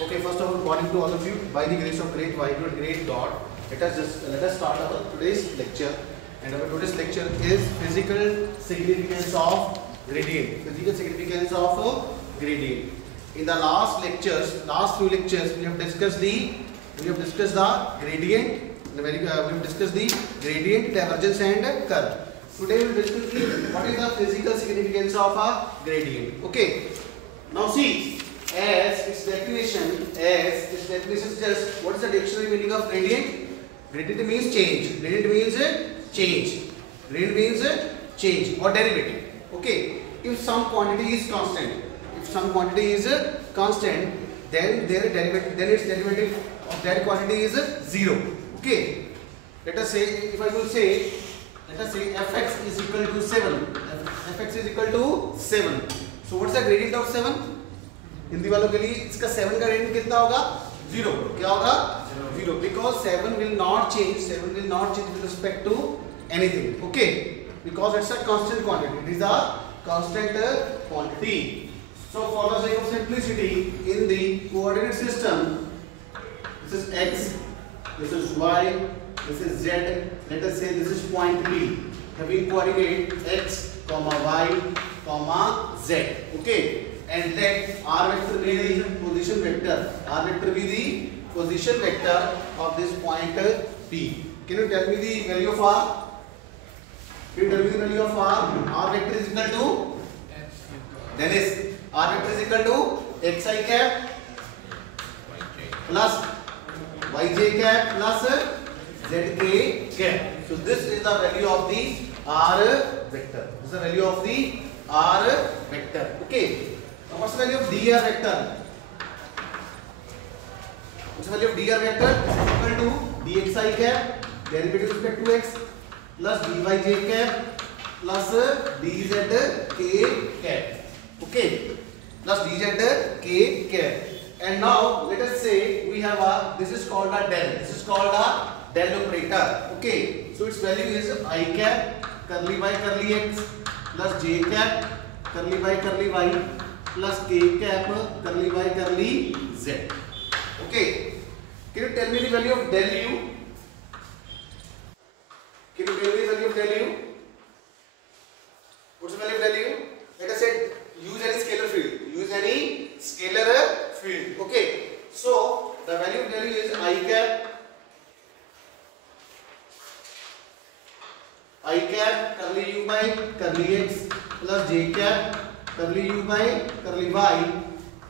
Okay, first of all, morning to all of you. By the grace of great Vaheguru and great God, let us start our today's lecture. And our today's lecture is physical significance of gradient. Physical significance of gradient. In the last few lectures, we have discussed the gradient. We have discussed the gradient, divergence, and curve. Today we will discuss what is the physical significance of a gradient. Okay. Now see, as its definition is just what is the dictionary meaning of gradient? Gradient means change. Gradient means change. Gradient means change or derivative. Okay. If some quantity is constant, then its derivative of that quantity is 0. Okay. Let us say fx is equal to 7. Fx is equal to 7. So what is the gradient of 7? Hindi वालों के लिए इसका 7 का gradient कितना होगा? 0. क्या होगा? 0. Because 7 will not change with respect to anything. Okay. Because it's a constant quantity. It is a constant quantity. So for the sake of simplicity, in the coordinate system, this is x, this is y, this is z. Let us say this is point P, having coordinate x, y, z. Okay. And let r vector be the position vector. R vector be the position vector of this point P. Can you tell me the value of r? Can you tell me the value of r? R vector is equal to? Then is r vector is equal to xi cap plus yj cap plus zk cap. So this is the value of the r vector. This is the value of the r vector. Okay. Now what's the value of dr vector? What's the value of dr vector? This is equal to dxi cap derivative with respect to x plus dyj cap plus dzk cap. Okay, plus dzk cap. And now let us say we have this is called a del. This is called a del operator. Okay, so its value is I cap curly by curly x plus j cap curly by curly y plus k cap curly by curly z. Okay, can you tell me the value of del u? Can you tell me the value of del u? What's the value of del u? Let us say use any scalar field. Use any scalar field. Okay, so the value of del u is I cap curly u by curly x plus j cap curly u by curly y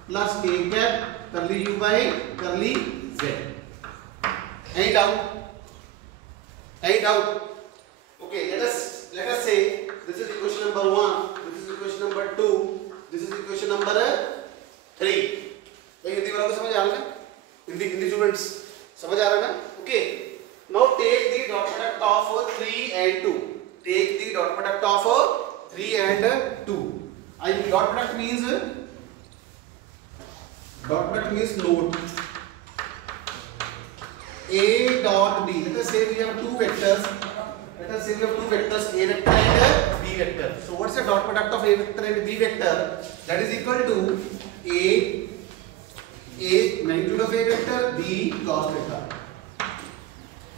plus k cap curly u by curly z. Any doubt? Any doubt? Okay, let us say this is equation number 1, this is equation number 2, this is equation number 3. तो हिंदी वालों को समझ आ रहा है? Hindi students समझ आ रहा है ना? Okay. Now take the dot product of 3 and 2. Take the dot product of 3 and 2. Dot product means note A dot B. Let us say we have two vectors. A vector and B vector. So what's the dot product of A vector and B vector? That is equal to A magnitude of A vector, B cos theta.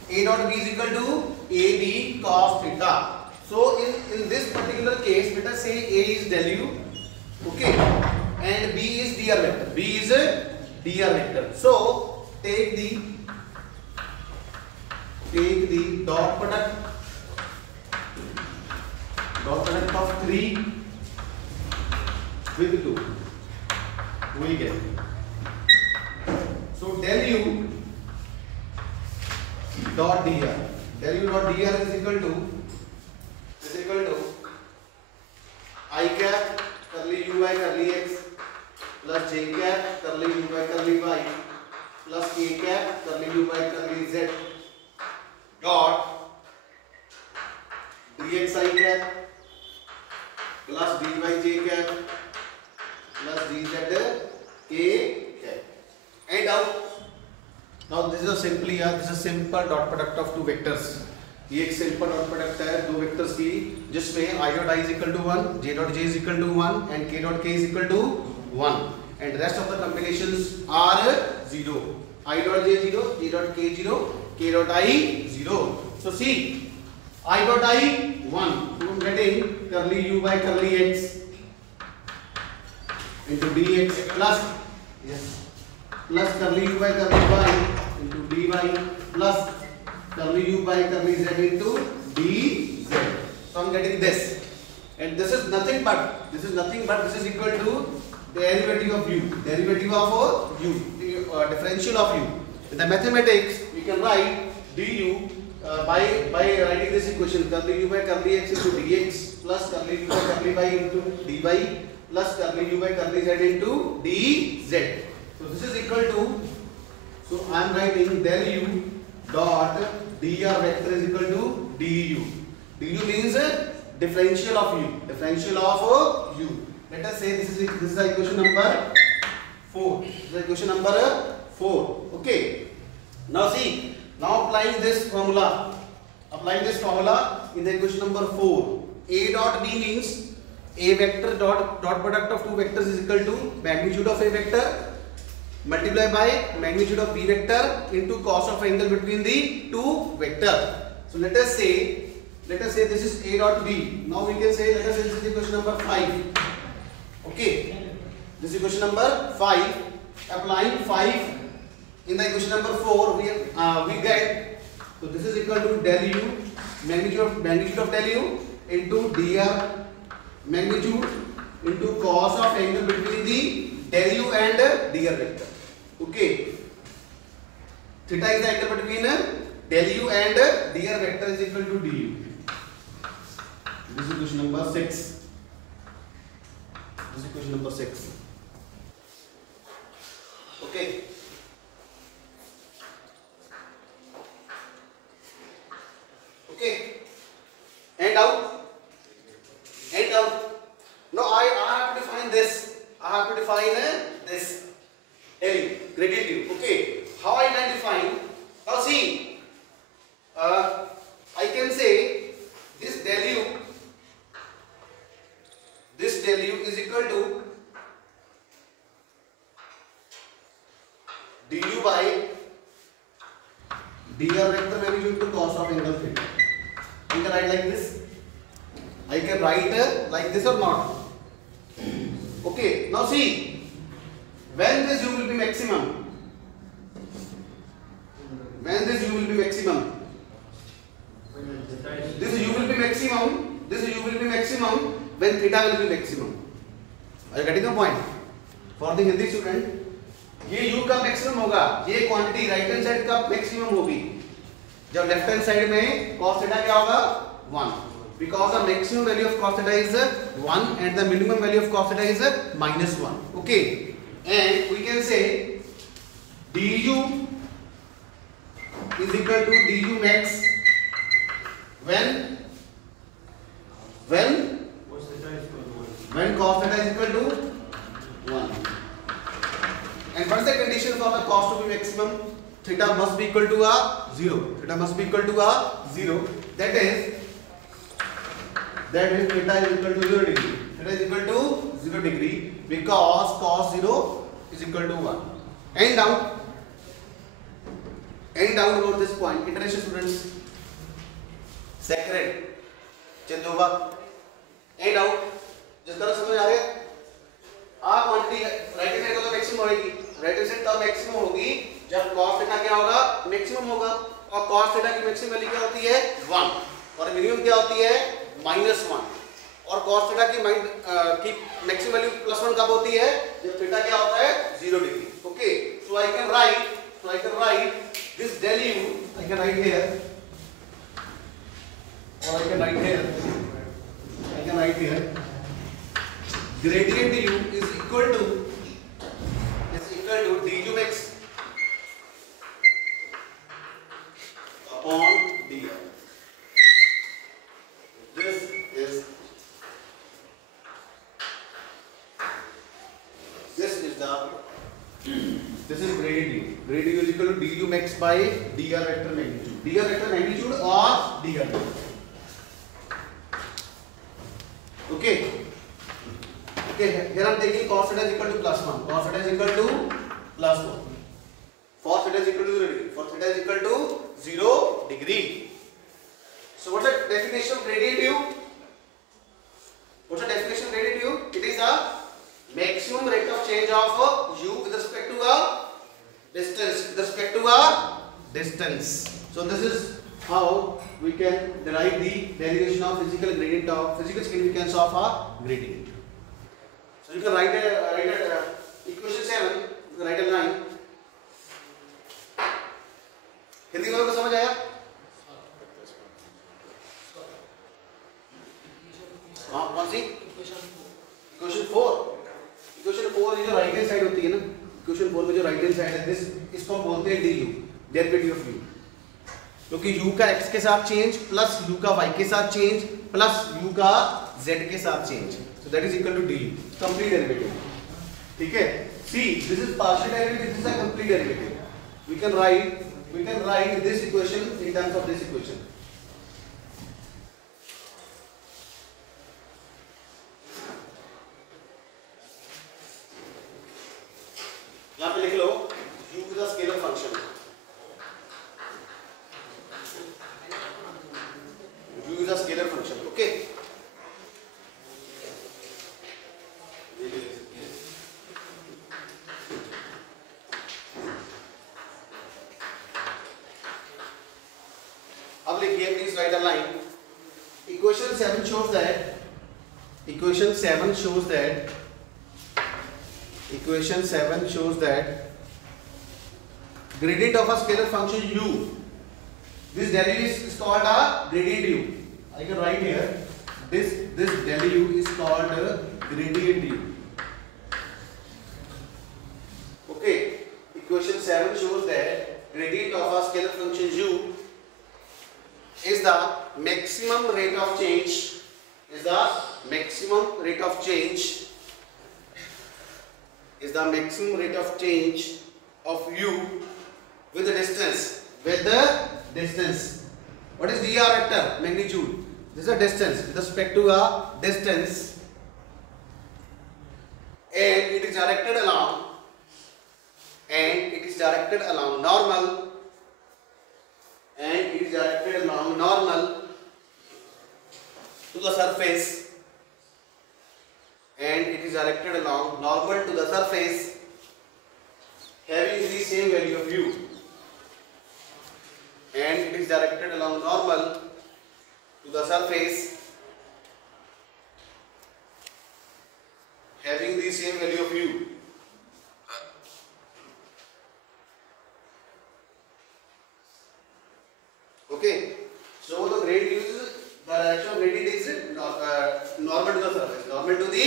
A dot B is equal to AB cos theta. So in this particular case, let us say A is del u, okay, and B is dr vector. B is a dr vector. So take the dot product of 3 with 2. We get. So del u dot dr. Del u dot dr is equal to I cap curly u by curly x plus j cap curly u by curly y plus k cap curly u by curly z dot dxi cap plus dyj cap plus dzk cap. And now this is a simple dot product of two vectors. ये एक simple dot product है दो vectors की जिसमें i dot i is equal to 1, j dot j is equal to 1 and k dot k is equal to 1. and rest of the combinations are 0. I dot j 0, j dot k 0, k dot I 0. So see, I dot I 1. So I'm getting curly u by curly x into dx plus plus curly u by curly y into dy plus curly u by curly z into dz. So I'm getting this, and this is nothing but this is equal to derivative of u, differential of u. In the mathematics, we can write du by writing this equation, curly u by curly x into dx plus curly u by curly y into dy plus curly u by curly z into dz. So this is equal to, so I am writing del u dot dr vector is equal to du. Du means differential of u. Let us say this is the equation number 4. This is equation number 4. Okay. Now see, now applying this formula in the equation number 4. A dot b means a vector dot product of two vectors is equal to magnitude of a vector multiplied by magnitude of b vector into cos of angle between the two vectors. So let us say this is a dot b. Now we can say, let us say this is equation number 5. Okay, this is equation number 5. Applying 5 in the equation number 4, we get, so this is equal to del u, magnitude of del u into dr magnitude into cos of angle between the del u and dr vector. Okay, theta is the angle between del u and dr vector is equal to du. This is equation number 6. This is equation number 6. Okay. Okay. And out. Now I have to define this. This gradient u. Okay. How I can define? Now see. I can say this del u is equal to du by dr vector magnitude to cos of angle theta. I can write like this. I can write like this or not. Okay. Now see, when this u will be maximum. This u will be maximum when theta will be maximum. Are you getting the point? For the Hindi student, ये u का maximum होगा, ये quantity right hand side का maximum होगी. जब left hand side में cos theta क्या होगा? 1. Because the maximum value of cos theta is 1 and the minimum value of cos theta is -1. Okay. And we can say du is equal to du max when cos theta is equal to 1. And what is the condition for the cos to be maximum? Theta must be equal to 0. That is theta is equal to 0 degree. Theta is equal to 0 degree because cos 0 is equal to 1. And down about this point. International students, sacred Chandova. And out. जिस तरह समझ आ रहे हैं, quantity right hand side का तो maximum होगी, right hand side तब maximum होगी जब cos थीटा क्या होगा? मैक्सिमम होगा. और cos थीटा की मैक्सिमम वैल्यू क्या होती है? 1 और मिनिमम क्या होती है? -1. और cos थीटा की मैक्सिमम वैल्यू +1 कब होती है? जब थीटा क्या होता है? 0 degree. Okay, so I can write this del u, I can write here, or I can write here gradient u is equal to du max upon dr. This is gradient u. Gradient u is equal to du max by dr vector magnitude or dr vector. Okay. Okay, here I'm taking cos theta is equal to plus 1. Cos theta is equal to plus 1. For theta is equal to 0 degree. For theta is equal to 0 degree. So what's the definition of gradient u? What's the definition of gradient u? It is the maximum rate of change of u with respect to a distance. With respect to a distance. So this is how we can derive the derivation of physical significance of a gradient. So you can write equation 7, write a line. Hindi वालों को समझ आया? हाँ, कौन सी? Equation 4 की जो right hand side होती है ना, इक्वेशन 4 में जो राइट हैंड साइड है, इसको हम बोलते हैं du, डेरिवेटिव ऑफ u. क्योंकि u का x के साथ चेंज प्लस u का y के साथ चेंज प्लस u का z के साथ change, so that is equal to du, complete derivative. ठीक है? See this is partial derivative, this is a complete derivative. We can write this equation in terms of this equation. यहाँ पे लिख लो u is a scalar function. u is a scalar function. Okay. अब लिखिए, please write a line. Equation 7 shows that gradient of a scalar function u, this del u is called a gradient u. I can write here, this del u is called a gradient u. Okay, equation 7 shows that gradient of a scalar function u is the maximum rate of change of u with the distance. What is dr vector? Magnitude. This is a distance with respect to a distance, and it is directed along normal to the surface, having the same value of u, and it is directed along normal to the surface having the same value of u. Okay, so the gradient is the direction of gradient is normal to the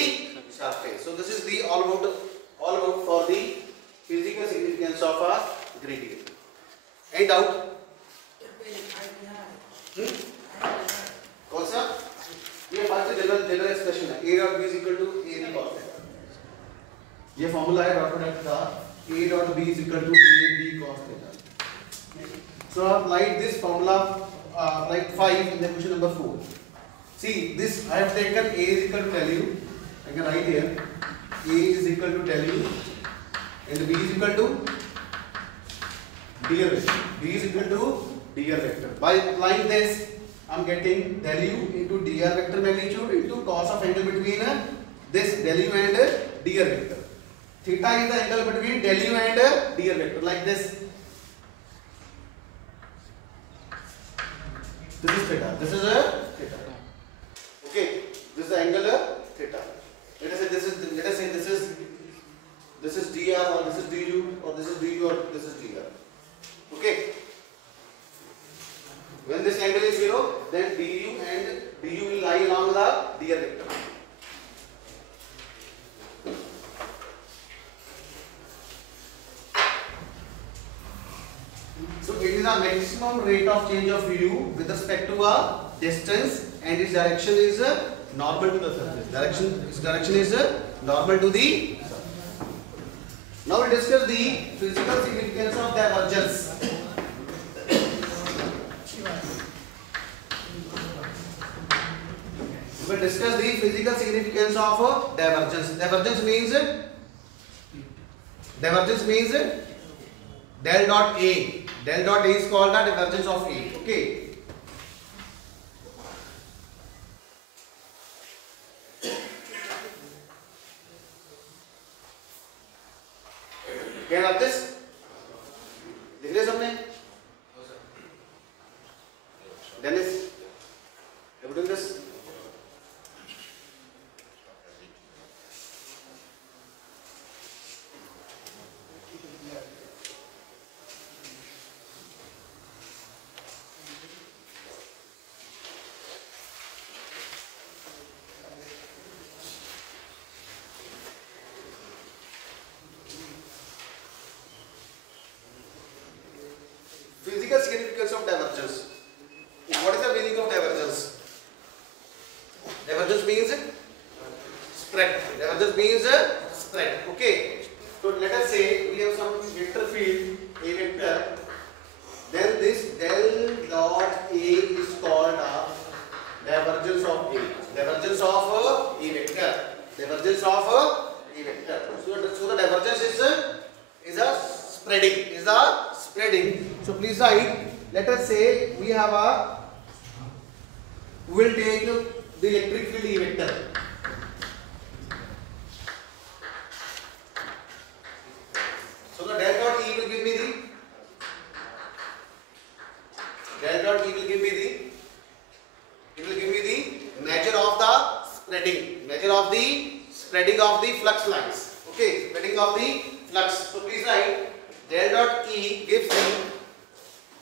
surface. So this is the all about for the physical significance of a gradient. Any doubt? कौन सा? ये first general expression है, a dot b is equal to a b cos theta. ये formula है dot product का, a dot b is equal to a b cos theta. So I have applied this formula like 5 in the question number 4. See this, I have taken a is equal to del u. I can write here a is equal to del u and b is equal to dr vector. B is equal to dr vector. By applying this, I am getting del u into dr vector magnitude into cos of angle between this del u and dr vector. Theta is the angle between del u and dr vector, like this. This is theta. This is a theta. Okay, this is the angle theta. Let us say this is dr, or this is du, or this is du, or this is dr. Okay. When this angle is 0, then du will lie along the dr vector. So it is a maximum rate of change of u with respect to a distance, and its direction is normal to the surface. Its direction is normal to the surface. Now we discuss the physical significance of divergence. we'll discuss the physical significance of divergence. Divergence means del dot A. Del dot A is called the divergence of A. Okay. Can you this? दिख रहे सबने? Dennis, are you doing this? Physical significance of divergence. What is the meaning of divergence? Divergence means spread. Divergence means spread. Okay. So let us say we have some vector field, a vector. Then this del dot A is called a divergence of A. Divergence of a vector. Divergence of a vector. So the divergence is a spreading. So please write. Let us say we will take the electric field E vector. So the del dot E will give me the measure of the spreading of the flux lines. Okay, spreading of the flux. So please write del dot E gives the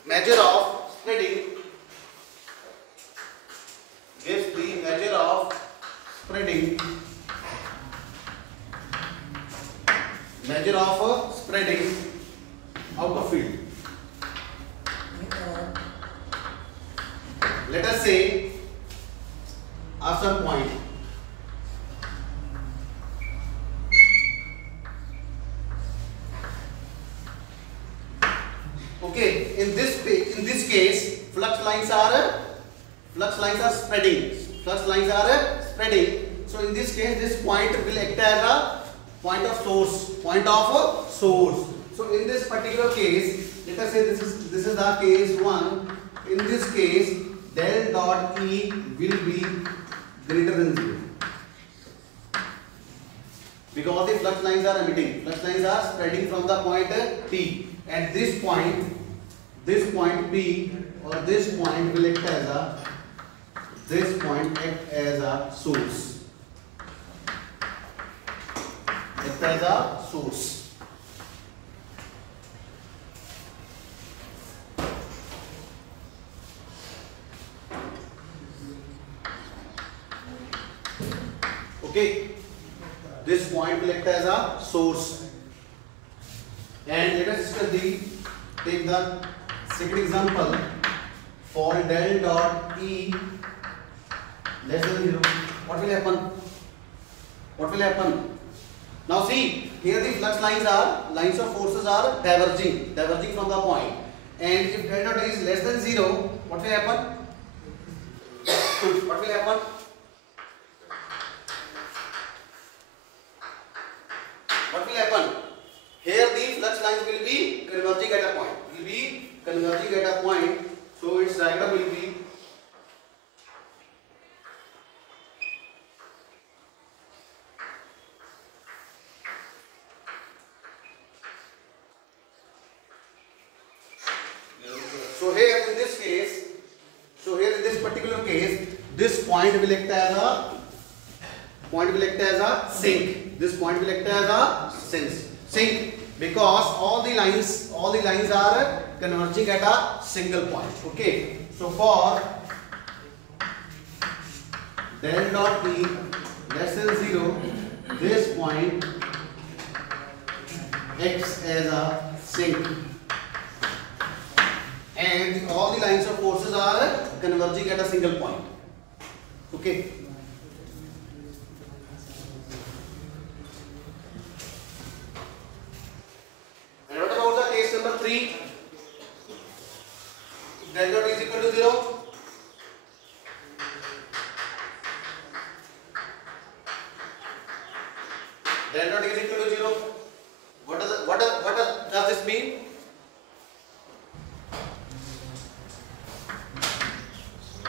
measure of spreading. Measure of spreading out of field. Let us say at some point. Okay, in this case, flux lines are spreading. So in this case, this point will act as a point of source. So in this particular case, let us say this is the case 1. In this case, del dot E will be greater than 0 because the flux lines are emitting. Flux lines are spreading from the point P. At this point P or this point will act as a source. Okay, this point will act as a source. And let us take the second example for del dot E less than 0. What will happen? Now see, here the flux lines of forces are diverging from the point. And if del dot E is less than 0, what will happen? Here the flux lines will be converging at a point. So its diagram will be so here in this particular case, this point will act as a sink. This point will act as a sink because all the lines are converging at a single point. Okay, so for del dot E less than 0, this point acts as a sink and all the lines of forces are converging at a single point. Okay. And what about the case number 3? Del dot is equal to 0. this mean?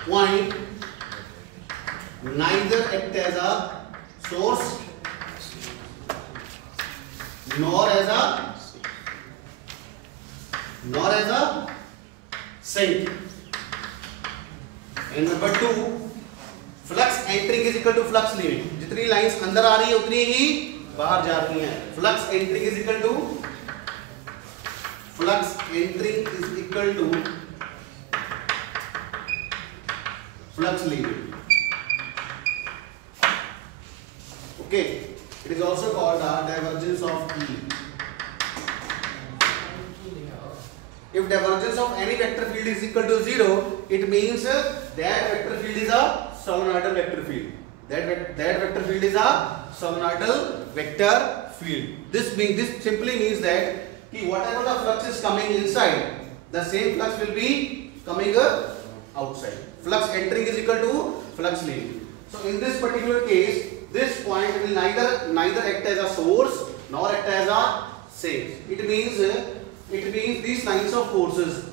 Point neither act as a source nor as a sink. And number 2, flux entering is equal to flux leaving. जितनी lines अंदर आ रही है उतनी ही बाहर जा रही हैं. Flux entering is equal to flux leaving. Okay, it is also called the divergence of E. If divergence of any vector field is equal to 0, it means that vector field is a solenoidal vector field. That vector field is a solenoidal vector field. This simply means that whatever the flux is coming inside, the same flux will be coming outside. Flux entering is equal to flux leaving. So in this particular case, this point will neither act as a source nor act as a sink. It means these lines of forces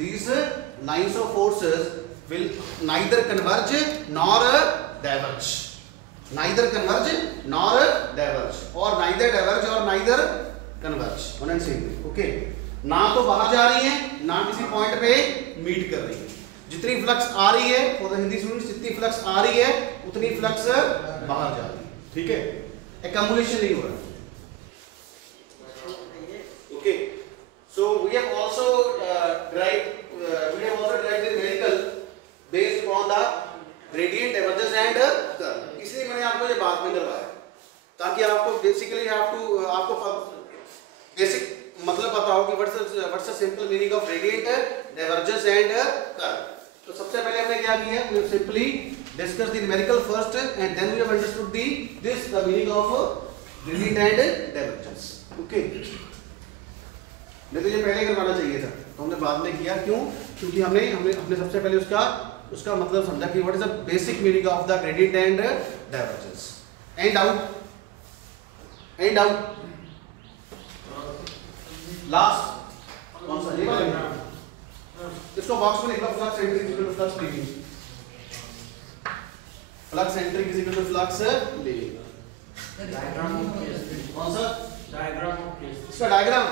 will neither converge nor diverge. Neither converge nor diverge, or neither diverge or neither converge. One and same. Okay. ना तो बाहर जा रही है ना किसी point पे meet कर रही है. जितनी फ्लक्स आ रही है फॉर द हिंदी स्टूडेंट्स, जितनी फ्लक्स आ रही है उतनी फ्लक्स बाहर जा रही है. ठीक है, एक्युमुलेशन नहीं हो रहा. Okay, so we have also derived the numerical based upon the gradient, divergence and curl. इसलिए मैंने आपको ये बाद में करवाया ताकि आपको बेसिकली आपको बेसिक मतलब पता हो कि what's the simple meaning of gradient, divergence and curl. तो सबसे पहले हमने क्या किया, we simply discuss the numerical first and then we have understood the meaning of gradient and divergence. Okay, नहीं तो ये पहले करवाना चाहिए था, तो हमने बाद में किया. क्यों? क्योंकि हमने सबसे पहले उसका मतलब समझा कि what is the basic meaning of the gradient and divergence. And at last कौन सा, ये वाला? इसको बॉक्स में लिख लो. Flux entering is equal to flux leaving. Flux entering is equal to flux leaving. कौन सा डायग्राम? इसका डायग्राम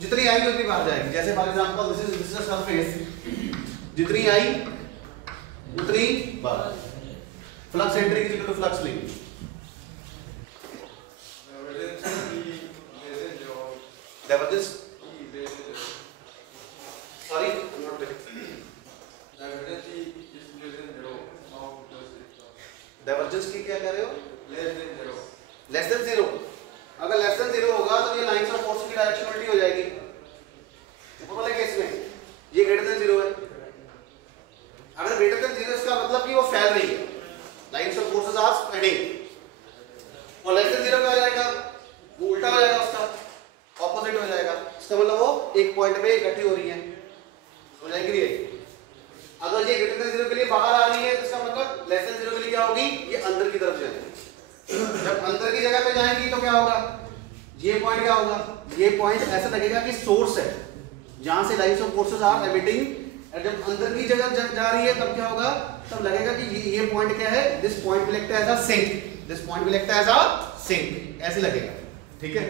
जितनी आएगी उतनी बाहर जाएगी. जैसे for example this is a surface, जितनी आई उतनी बाहर. Flux entering is equal to flux leaving. Divergence, sorry, I'm not getting. Divergence is less than 0. How does it? Divergence की क्या कर रहे हो? Less than 0. Less than 0. अगर less than 0 होगा तो ये लाइंस ऑफ फोर्स की डायरेक्शन उल्टी हो जाएगी. ऊपर वाले केस में ये ग्रेटर देन 0 है. अगर ग्रेटर देन 0 इसका मतलब कि वो फैल रही है. Lines of forces are spreading. और लेस देन 0 क्या हो जाएगा? वो उल्टा हो जाएगा, उसका ऑपोजिट हो जाएगा. इसका मतलब वो एक पॉइंट पे इकट्ठी हो रही है, हो जाएगी ये. अगर ये ग्रेटर देन 0 के लिए बाहर आ रही है तो इसका मतलब लेस देन 0 के लिए क्या होगी? ये अंदर की तरफ जाएगी. जब अंदर की जगह पे जाएंगी तो क्या होगा? ये पॉइंट क्या होगा? ये पॉइंट ऐसा लगेगा कि सोर्स है जहां से lines of forces are emitting. और जब अंदर की जगह जा रही है तब क्या होगा? तब लगेगा कि ये पॉइंट क्या है? This point will act as a sink. This point will act as a sink. ऐसे लगेगा. ठीक है,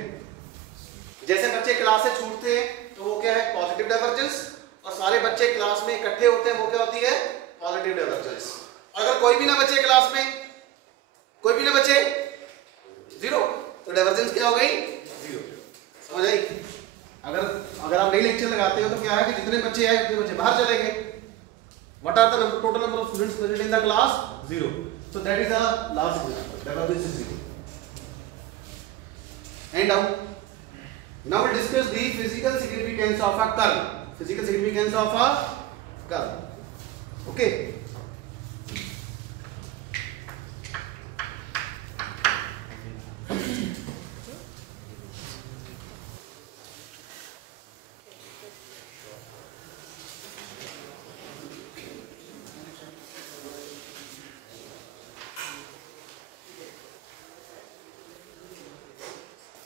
जैसे बच्चे क्लास से छूटते हैं तो वो क्या है? Positive divergence. और सारे बच्चे क्लास में इकट्ठे होते हैं वो क्या होती है? Positive divergence. अगर कोई भी ना बचे क्लास में, कोई भी ना बचे, 0, तो डाइवर्जेंस क्या हो गई? 0. समझ आई? अगर आप नई लेक्चर लगाते हो तो क्या है कि जितने बच्चे आए उतने बच्चे बाहर चले गए. What are the total number of students present in the class? 0. So that is the last example. Divergence is 0. And out. Now we'll discuss the physical significance of a curl. Physical significance of a curl. Okay.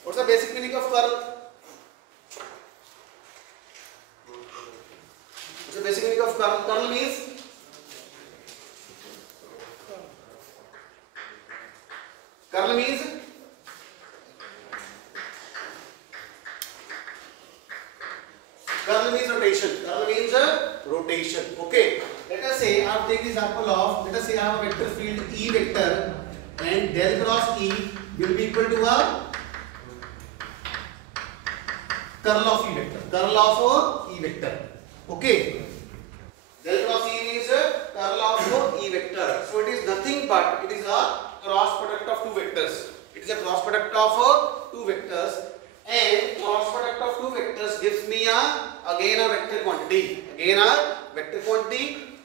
What's the basic meaning of curl? curl means rotation. Curl means rotation. Okay. Let us say I take the example of, let us say I have a vector field E vector and del cross E will be equal to a curl of E vector. Curl of E vector. Okay. Del cross E means curl of E vector. So it is nothing but it is a cross product of two vectors. It is a cross product of two vectors, and cross product of two vectors gives me again a vector quantity.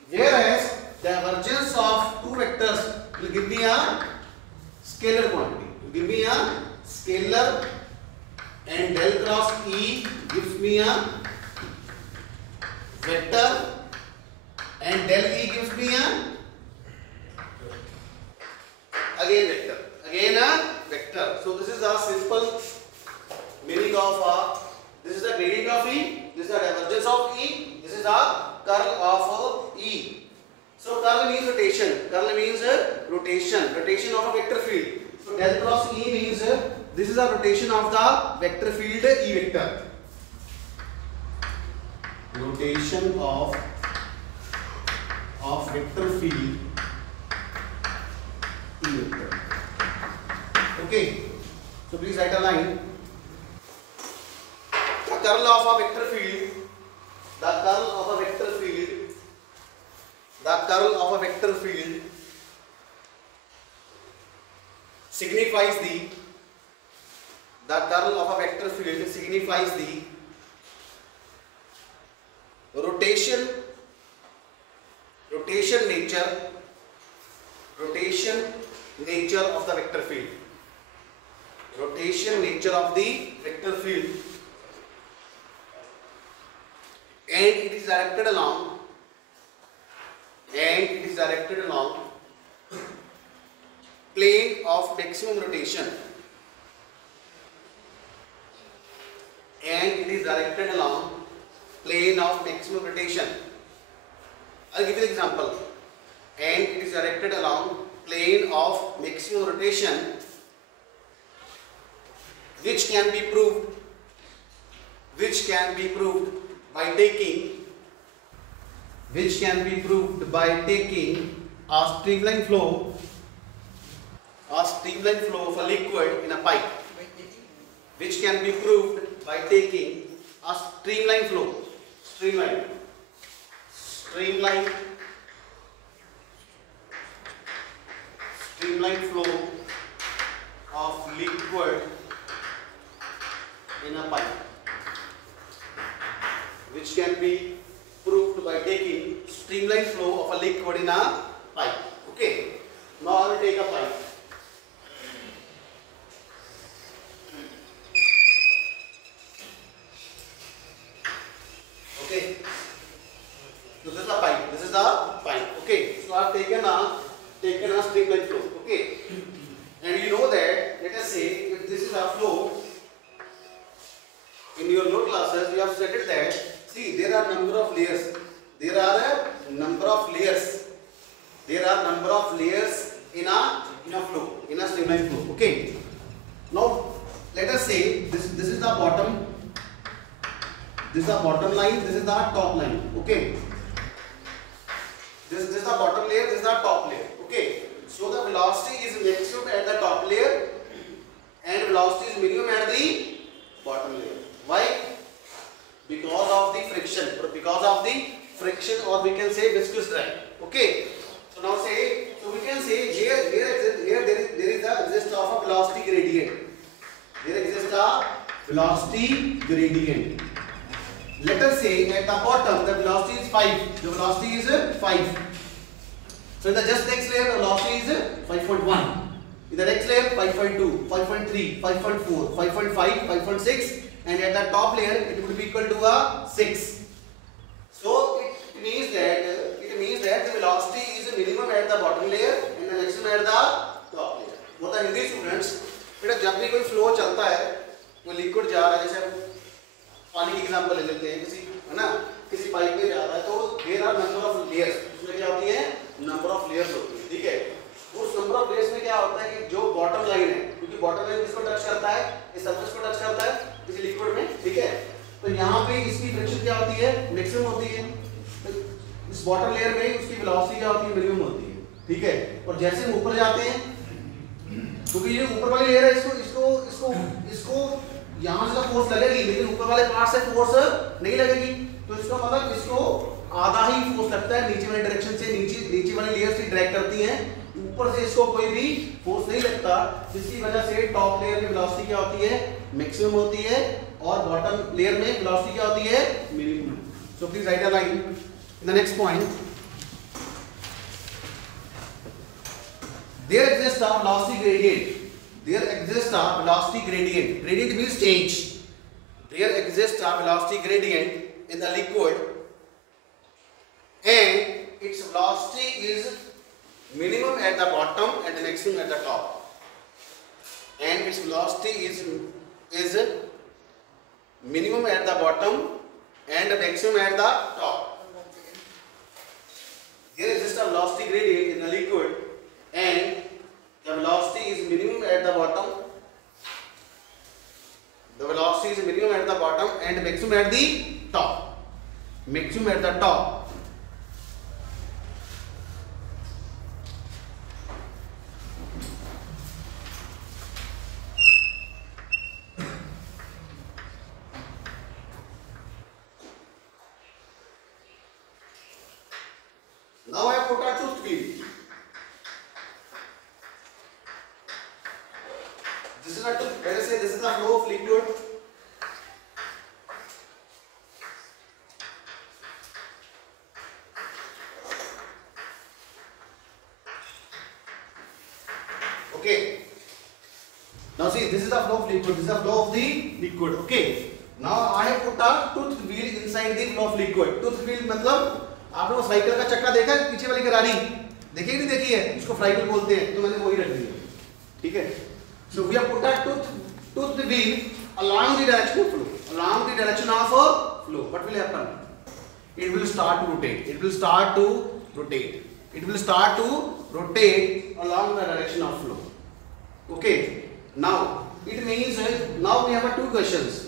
Whereas divergence of two vectors will give me a scalar quantity. And del cross E gives me a vector, and del E gives me a vector. So this is a simple meaning of this is the gradient of E, this is the divergence of E, this is the curl of E. So curl means rotation. Rotation of a vector field. So del cross E means this is the rotation of the vector field E vector. Rotation of vector field E vector. Okay. So please write a line. The curl of a vector field signifies the rotation nature of the vector field. And it is directed along plane of maximum rotation. I'll give you the example. And it is directed along plane of maximum rotation, which can be proved by taking a streamline flow of a liquid in a pipe. Which can be proved by taking a streamline flow of liquid in a pipe. Which can be proved by taking streamline flow of a liquid in a pipe. Okay. Now I will take a pipe. Okay. So this is a pipe. Okay. So I have taken a streamline flow. Okay. And you know that, let us say, if this is a flow, in your lower classes you have stated that, see, there are number of layers. There are number of layers in a flow, in a streamline flow. Okay. Now let us say this is the bottom. This is the bottom line. This is the top line. Okay. This is the bottom layer. This is the top layer. Okay. So the velocity is maximum at the top layer, and velocity is minimum at the bottom layer. Why? Because of the friction, or we can say viscous drag. Okay. So now we can say here there is a exist of a velocity gradient. There exists a velocity gradient. Let us say at the bottom the velocity is 5. So in the just next layer the velocity is 5.1. In the next layer 5.2, 5.3, 5.4, 5.5, 5.6, and at the top layer it would be equal to a 6. So it means that the velocity is minimum at the bottom layer and the maximum at the top layer. वो तो Hindi students, बेटा जब भी कोई flow चलता है, कोई liquid जा रहा है, जैसे पानी की एग्जांपल ले लेते हैं, किसी है ना, किसी पाइप में जा रहा है तो there are number of layers, उसमें क्या होती है, नंबर ऑफ लेयर्स होती है, ठीक है। उस नंबर ऑफ लेयर्स में क्या होता है कि जो बॉटम लाइन है, क्योंकि बॉटम लाइन किसको टच करता है, इस सरफेस को टच करता है किसी लिक्विड में, ठीक है। तो यहाँ पे इसकी फ्रिक्शन क्या होती है, मैक्सिमम होती है। तो इस बॉटम लेयर में उसकी वेलोसिटी क्या होती है, मिनिमम होती है, ठीक है। और जैसे हम ऊपर जाते हैं, क्योंकि ये ऊपर वाली लेयर है, इसको इसको इसको इसको यहाँ से फोर्स लगेगी, लेकिन ऊपर वाले पार्ट से फोर्स नहीं लगेगी, तो इसका मतलब इसको आधा ही फोर्स लगता है, नीचे वाली डायरेक्शन से, नीचे वाली लेयर से ड्रैग करती है, ऊपर से इसको कोई भी फोर्स नहीं लगता, जिसकी वजह से टॉप लेयर में वेलोसिटी क्या होती है, मैक्सिमम होती है, और बॉटम लेयर में वेलोसिटी क्या होती है, minimum. So please right a line in the next point. There exists a velocity gradient. There exists a velocity gradient. Gradient means change. There exists a velocity gradient in the liquid, and its velocity is minimum at the bottom and maximum at the top. And its velocity is minimum at the bottom and maximum at the top. There exists a velocity gradient in the liquid, and the velocity is minimum at the bottom. The velocity is minimum at the bottom and maximum at the top. Maximum at the top. Now I have put a tooth wheel. This is not to, let us say this is the flow of liquid. Okay. Now see, this is the flow of liquid. This is the flow of the liquid. Okay. Now I have put a tooth wheel inside the flow of liquid. Tooth wheel मतलब आपने वो cycle का चक्का देखा है, पीछे वाली करारी देखी कि नहीं देखी है, उसको फ्लाईव्हील बोलते हैं, तो मैंने वही रख दी है, ठीक है। So we have put a tooth wheel along the direction of flow. Along the direction of flow, what will happen? It will start to rotate. It will start to rotate. It will start to rotate along the direction of flow. Okay. Now it means now we have two questions.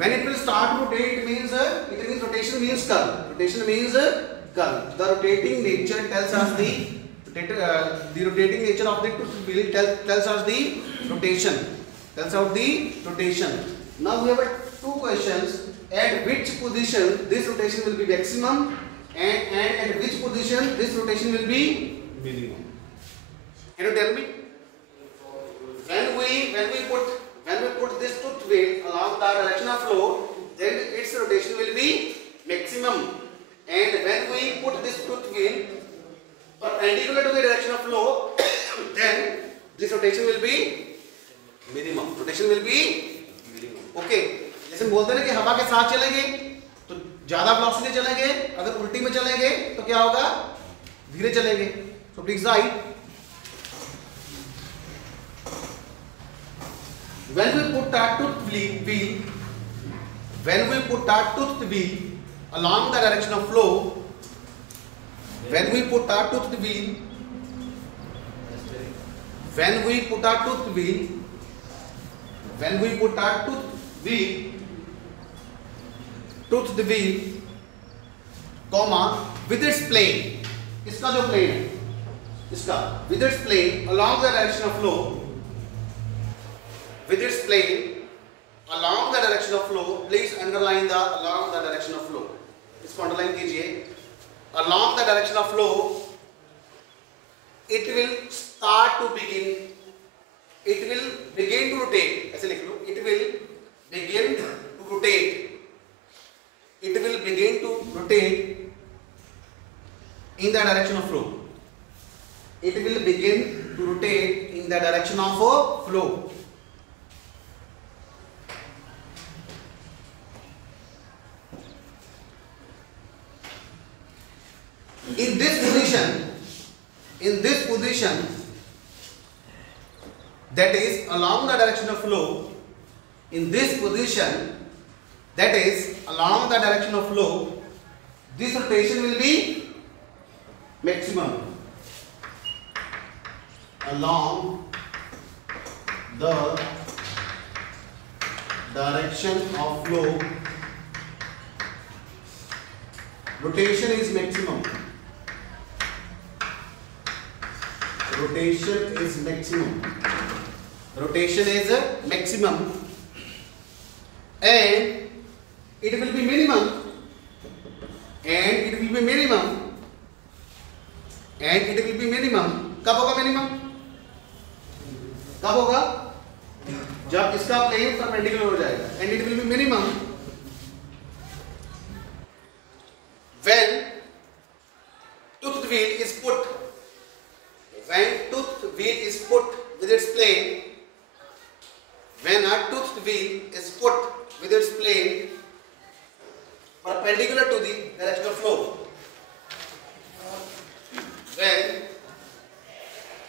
When it will start to rotate, it means rotation means curl. Rotation means curl. The rotating nature tells us the rotating nature of the tooth wheel tells us the rotation. Tells out the rotation. Now we have two questions. At which position this rotation will be maximum, and at which position this rotation will be minimum? Can you tell me? When we put this tooth wheel along the direction of flow, then its rotation will be maximum. And when we put this tooth wheel perpendicular to the direction of flow, then this rotation will be minimum. Rotation will be minimum. Okay. जैसे बोलते हैं ना कि हवा के साथ चलेंगे तो ज्यादा वेलोसिटी चलेंगे, अगर उल्टी में चलेंगे तो क्या होगा, धीरे चलेंगे। So please write. When we put a tooth wheel, when we put a tooth wheel along the direction of flow, when we put a tooth wheel, when we put a tooth wheel, when we put a tooth wheel, comma, with its plane, इसका जो plane है, इसका with its plane along the direction of flow, with its plane along the direction of flow, please underline the along the direction of flow. इसको underline कीजिए. Along the direction of flow, it will start to begin. It will begin to rotate. ऐसे लिख लो. It will begin to rotate. It will begin to rotate in the direction of flow. It will begin to rotate in the direction of flow. In this position, that is along the direction of flow, in this position, that is along the direction of flow, this rotation will be maximum along the direction of flow. Rotation is maximum. Rotation is maximum. Rotation is maximum, and it will be minimum. And it will be minimum. And it will be minimum. कब होगा minimum? कब होगा? जब इसका plane perpendicular हो जाएगा. And it will be minimum when toothed wheel is put. When toothed wheel is put with its plane. When a toothed wheel is put with its plane perpendicular to the direction of flow.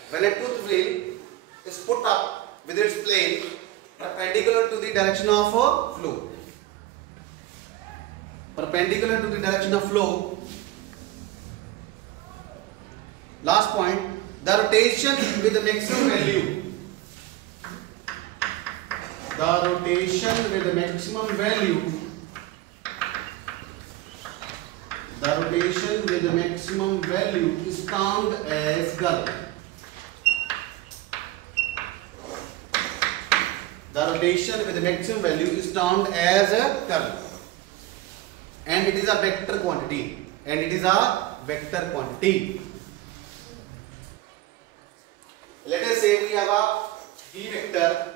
When a toothed wheel is put up with its plane perpendicular to the direction of flow. Perpendicular to the direction of flow. Last point, the rotation with the maximum value. The rotation with the maximum value. The rotation with the maximum value is termed as curl. The rotation with the maximum value is termed as a curl. And it is a vector quantity. And it is a vector quantity. Let us say we have a V vector.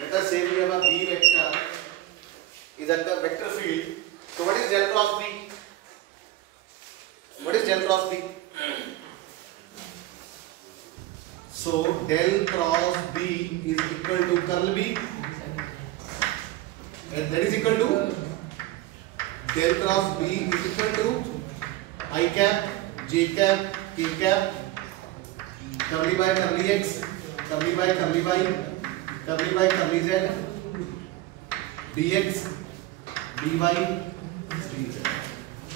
Let us say we have a V vector is at the vector field. So what is del cross B? What is del cross B? So del cross B is equal to curl B, and that is equal to del cross B is equal to I cap, J cap, K cap, curly by curly X, curly by curly Y, curly by curly Z, dx, dy, dz.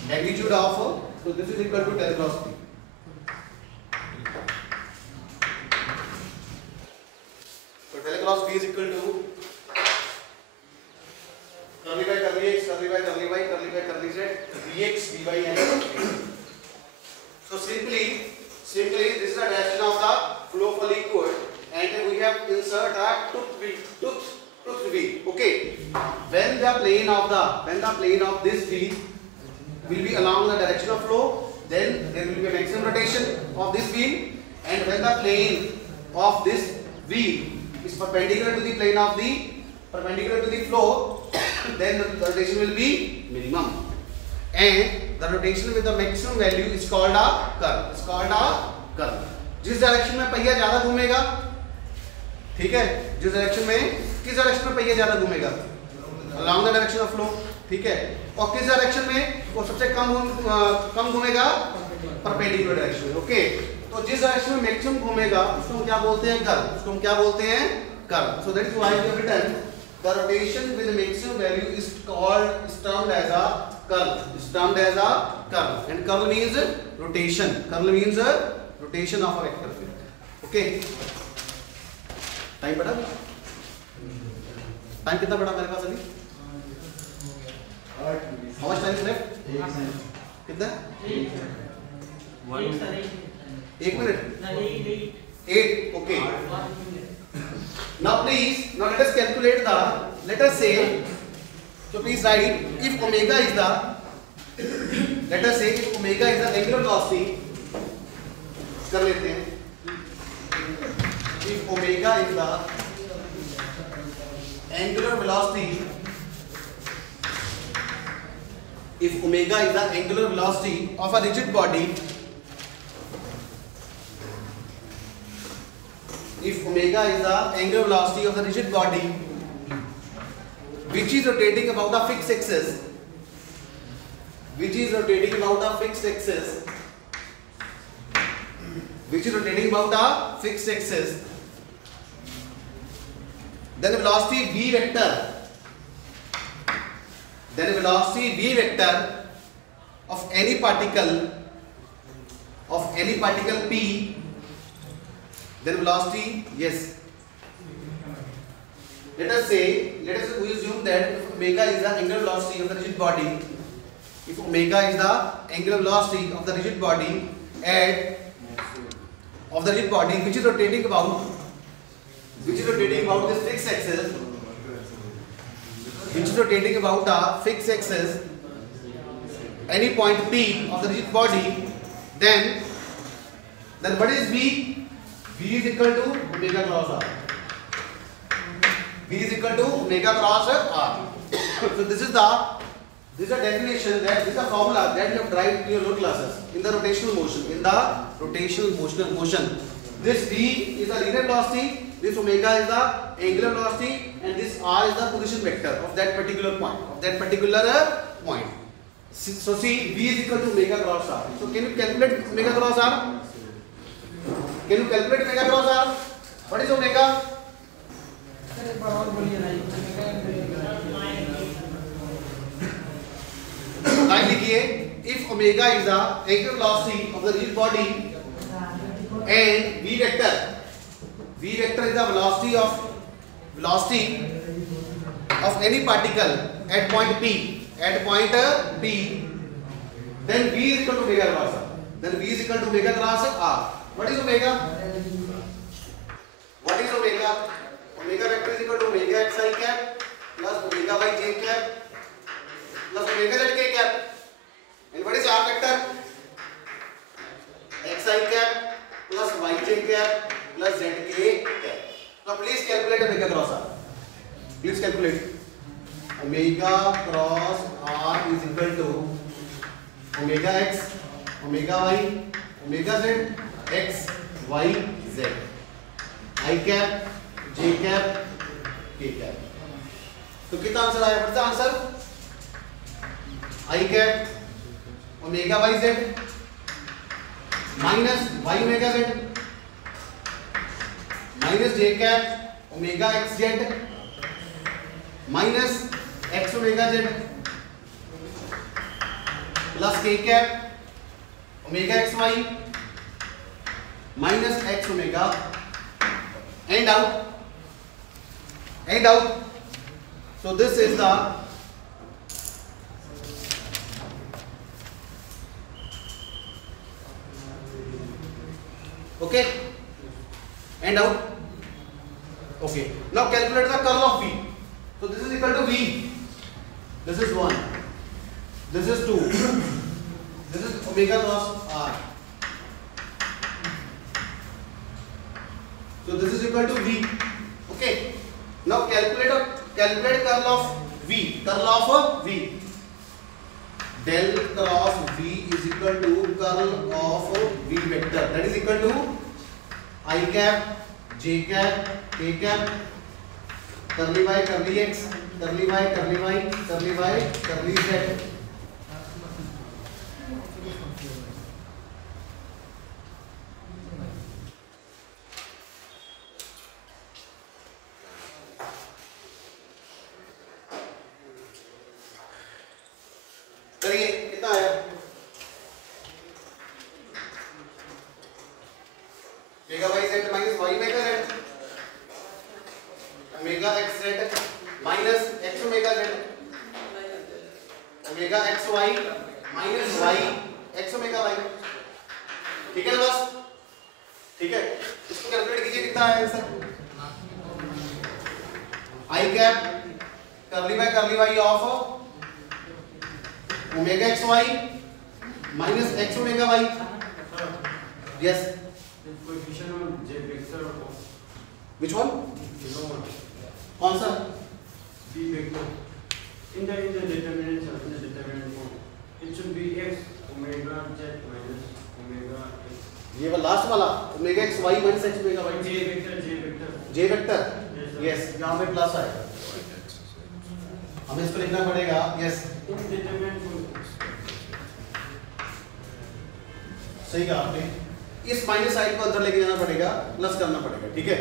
Magnitude of, so this is equal to del cross B. So del cross B is equal to curly by curly X, curly by curly Y, curly by curly Z, dx, dy and dz. So simply this is the direction of the flow for liquid, and we have insert a tooth wheel. Okay. When the plane of this wheel will be along the direction of flow, then there will be a maximum rotation of this wheel, and when the plane of this wheel is perpendicular to the plane of the flow, then the rotation will be minimum. And the rotation with the maximum value is called a curl. It's called a curl. जिस direction में पहिया ज्यादा घूमेगा, ठीक है, जिस direction में किस डायरेक्शन में पहिया ज्यादा घूमेगा, along the direction of flow, ठीक है, और किस डायरेक्शन में वो सबसे कम घूमेगा, perpendicular direction. ओके, तो जिस डायरेक्शन में मैक्सिमम घूमेगा उसको हम क्या बोलते हैं, कर्ल. उसको हम क्या बोलते हैं, curl. So that is why we have written the rotation with the maximum value is termed as a curl. Is termed as a curl. And curl means rotation. Curl means rotation of a vector field. Okay. Time बढ़ा? Time कितना बढ़ा मेरे पास अभी? How much time is left? कितना? 1 minute. 8. Okay. Now let us calculate let us say, so please write, if omega is let us say if omega is the angular velocity, कर लेते हैं. If omega is the angular velocity, if omega is the angular velocity of a rigid body, if omega is the angular velocity of the rigid body which is rotating about the fixed axis, which is rotating about the fixed axis, which is rotating about the fixed axis, then velocity v vector of any particle p, then velocity, yes, let us we assume that if omega is the angular velocity of the rigid body, if omega is the angular velocity of the rigid body which is rotating about this fixed axis, any point P of the rigid body, then what is V? V is equal to omega cross R. V is equal to omega cross R. So this is the definition, this is the formula that you have derived in your lower classes in the rotational motion. This V is the linear velocity, this omega is the angular velocity, and this R is the position vector of that particular point. So see, V is equal to omega cross R. So can you calculate omega cross R? What is omega? Right, लिखिए, if omega is the angular velocity of the rigid body and v vector is the velocity of any particle at point P, then V is equal to omega cross R. What is omega? Omega vector is equal to omega xi cap plus omega by j cap plus omega z k cap. And what is R vector? Xi cap plus yj cap plus zk cap. Now please calculate omega cross R. Please calculate. Omega cross R is equal to omega x, omega y, omega z, x, y, z. I cap, j cap, k cap. तो कितना answer आया? What's the answer? I cap omega y z minus y omega z minus j cap omega x z minus x omega z plus k cap omega xy minus x omega and out. So this is the okay, and out. Okay, now calculate the curl of V. So this is equal to V. This is 1. This is 2. This is omega cross R. So this is equal to V. Okay. Now calculate curl of V. Del cross V is equal to curl of V vector. That is equal to I cap, j cap, k cap, curly y, curly x, curly y, curly y, curly y, curly z. करिए, कितना आया? omega y z minus y omega z, omega x z minus x omega z, omega x y minus y x omega y. ठीक है ना बस? ठीक है, इसको कैलकुलेट कीजिए, कितना आया answer? I cap curly y of omega xy minus x omega y. Yes. The coefficient of j vector of Which one? कौन सा? v vector in the determinant form. It should be x omega z minus omega x. ये वाला last वाला omega x y minus x omega y. j vector. J vector. Yes. यहाँ पे plus आएगा. हमें इसको लिखना पड़ेगा. Yes. Indeterminate form. सही कहा आपने. इस माइनस साइड को अंदर लेके जाना पड़ेगा, प्लस करना पड़ेगा. ठीक है,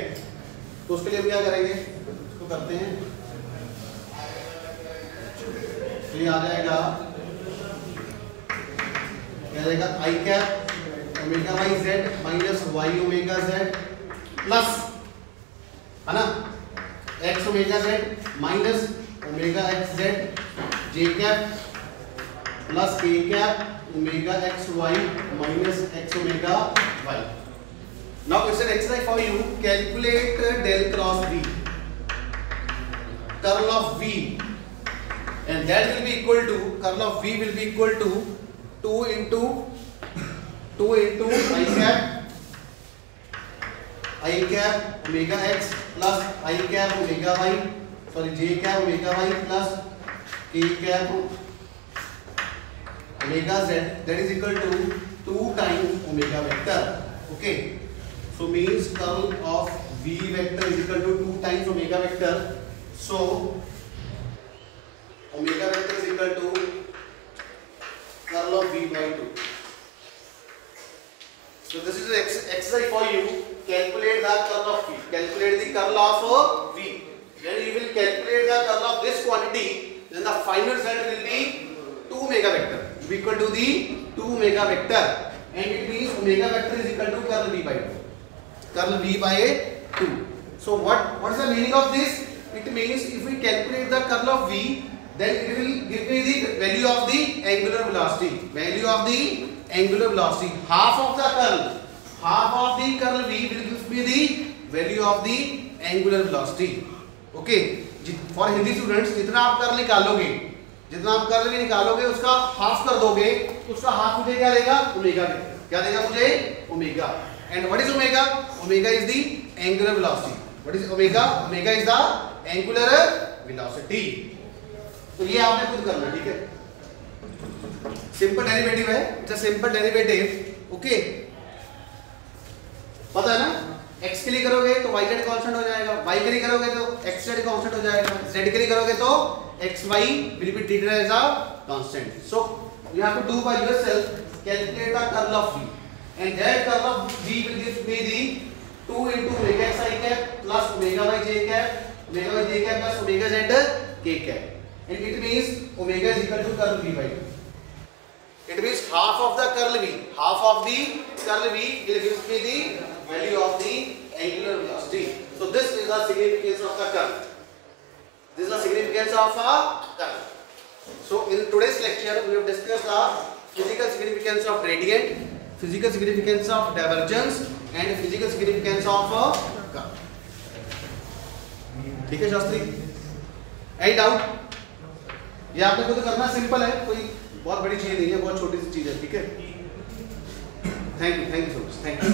तो उसके लिए हम क्या करेंगे? इसको करते हैं। तो ये आ जाएगा, क्या जाएगा, i cap omega y z minus y omega z plus, है ना, x omega z minus omega x z j cap plus k cap omega x y minus x omega y. Now question exercise for you. Calculate del cross V, curl of V, and that will be equal to, curl of V will be equal to 2 into I cap omega x plus I cap omega y, sorry j cap omega y plus k cap omega z, that is equal to 2 times omega vector. Okay. So means curl of V vector is equal to 2 times omega vector. So omega vector is equal to curl of V by 2. So this is the exercise for you. Calculate the curl of V. Calculate the curl of V. When you will calculate the curl of this quantity, then the final result will be 2 omega vector. Will be equal to the 2 omega vector, and it means omega vector is equal to curl V by 2. Curl V by 2. So what is the meaning of this? It means if we calculate the curl of V, then it will give me the value of the angular velocity. Value of the angular velocity. Half of the curl V will give me the value of the angular velocity. Okay. For Hindi students, जितना आप curl निकालोगे, जितना आप curl भी निकालोगे, उसका half कर दोगे, उसका हाफ मुझे क्या देगा? ओमेगा देगा। क्या देगा मुझे? Omega. And what is omega? Omega is the angular velocity. What is omega? Omega is the angular velocity. तो ये आपने खुद करना, ठीक है? सिंपल डेरिवेटिव है, it's a simple derivative. Okay, पता है ना? x के लिए करोगे तो y z कांस्टेंट हो जाएगा, y के लिए करोगे तो x z कांस्टेंट हो जाएगा, z के लिए करोगे तो x y will be treated as a constant. So you have to do by yourself, calculate the curl of v. And that curl of V will give me the 2 into omega x I cap plus omega y j cap, omega y j cap plus omega z k cap. And it means omega is equal to curl V by 2. It means half of the curl V will give me the value of the angular velocity. So this is the significance of the curl. This is the significance of a curl. So in today's lecture we have discussed the physical significance of gradient, physical significance of divergence, and physical significance of curl. ठीक है Shastri? Any doubt? ये आपने खुद करना, simple है, कोई बहुत बड़ी चीज नहीं है, बहुत छोटी सी चीज है. ठीक है? Thank you so much. Thank you.